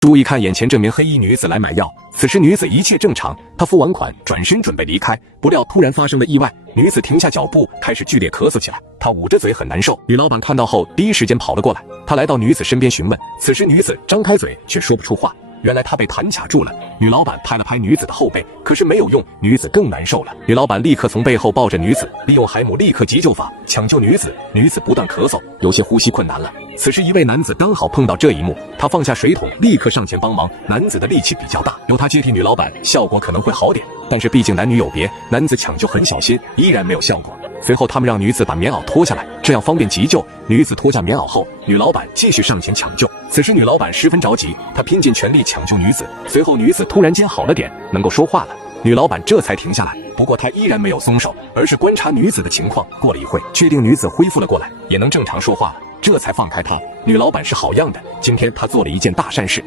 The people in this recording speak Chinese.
注意看眼前这名黑衣女子来买药，此时女子一切正常，她付完款转身准备离开，不料突然发生了意外，女子停下脚步，开始剧烈咳嗽起来，她捂着嘴很难受。女老板看到后第一时间跑了过来，她来到女子身边询问，此时女子张开嘴却说不出话，原来她被弹卡住了。女老板拍了拍女子的后背，可是没有用，女子更难受了。女老板立刻从背后抱着女子，利用海姆立刻急救法抢救女子，女子不断咳嗽，有些呼吸困难了。此时一位男子刚好碰到这一幕，他放下水桶立刻上前帮忙，男子的力气比较大，由他接替女老板效果可能会好点，但是毕竟男女有别，男子抢救很小心，依然没有效果。随后他们让女子把棉袄脱下来，这样方便急救。女子脱下棉袄后，女老板继续上前抢救。此时女老板十分着急，她拼尽全力抢救女子，随后女子突然间好了点，能够说话了，女老板这才停下来，不过她依然没有松手，而是观察女子的情况。过了一会，确定女子恢复了过来，也能正常说话了，这才放开她。女老板是好样的，今天她做了一件大善事。